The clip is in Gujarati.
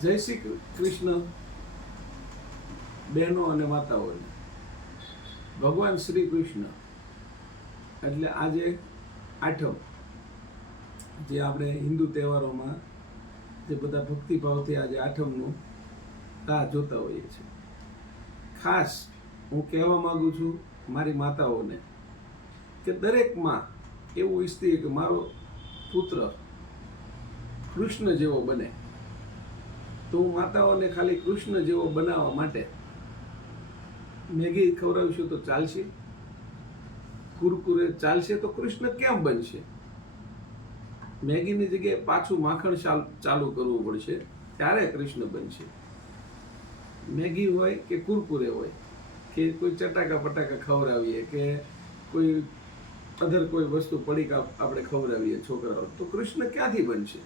જય શ્રી કૃષ્ણ બહેનો અને માતાઓને. ભગવાન શ્રી કૃષ્ણ એટલે આજે આઠમ, જે આપણે હિન્દુ તહેવારોમાં જે બધા ભક્તિભાવથી આજે આઠમનું રાહ જોતા હોઈએ છીએ. ખાસ હું કહેવા માગું છું મારી માતાઓને કે દરેક માં એવું ઈચ્છતી કે મારો પુત્ર કૃષ્ણ જેવો બને. તો હું માતાઓને ખાલી કૃષ્ણ જેવો બનાવવા માટે મેગી ખવડાવીશું તો ચાલશે, કુરકુરે ચાલશે, તો કૃષ્ણ કેમ બનશે? મેગીની જગ્યાએ પાછું માખણ ચાલુ કરવું પડશે, ત્યારે કૃષ્ણ બનશે. મેગી હોય કે કુરકુરે હોય કે કોઈ ચટાકા પટાકા ખવડાવીએ કે કોઈ અધર કોઈ વસ્તુ પડીકા આપણે ખવડાવીએ છોકરાઓ, તો કૃષ્ણ ક્યાંથી બનશે?